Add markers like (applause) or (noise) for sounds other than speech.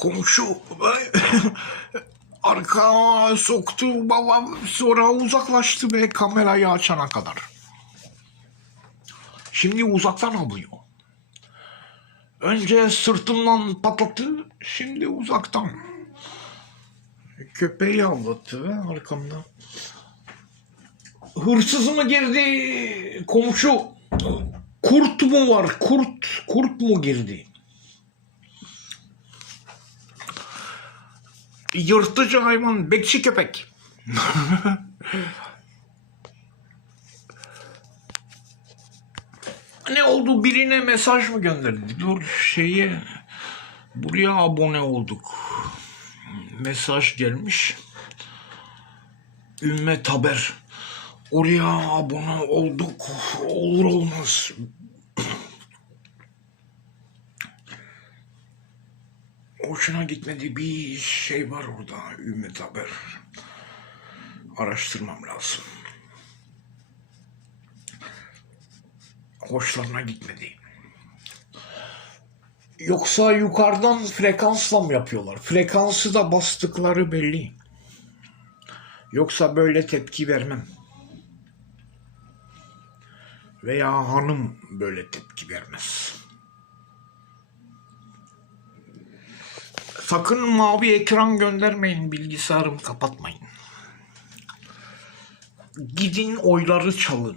komşu (laughs) arka soktu babam sonra uzaklaştı ve kamerayı açana kadar. Şimdi uzaktan alıyor. Önce sırtımdan patlattı, şimdi uzaktan. Köpeği avlattı arkamda. Hırsız mı girdi komşu? Kurt mu var? Kurt, kurt mu girdi? Yırtıcı hayvan, bekçi köpek. (laughs) ne oldu? Birine mesaj mı gönderdi? Dur şeyi buraya abone olduk. Mesaj gelmiş. Ümmet Haber. Oraya abone olduk. Olur olmaz. Hoşuna gitmedi bir şey var orada Ümmet Haber. Araştırmam lazım. Hoşlarına gitmedi. Yoksa yukarıdan frekansla mı yapıyorlar? Frekansı da bastıkları belli. Yoksa böyle tepki vermem. Veya hanım böyle tepki vermez. Sakın mavi ekran göndermeyin, bilgisayarımı kapatmayın. Gidin oyları çalın.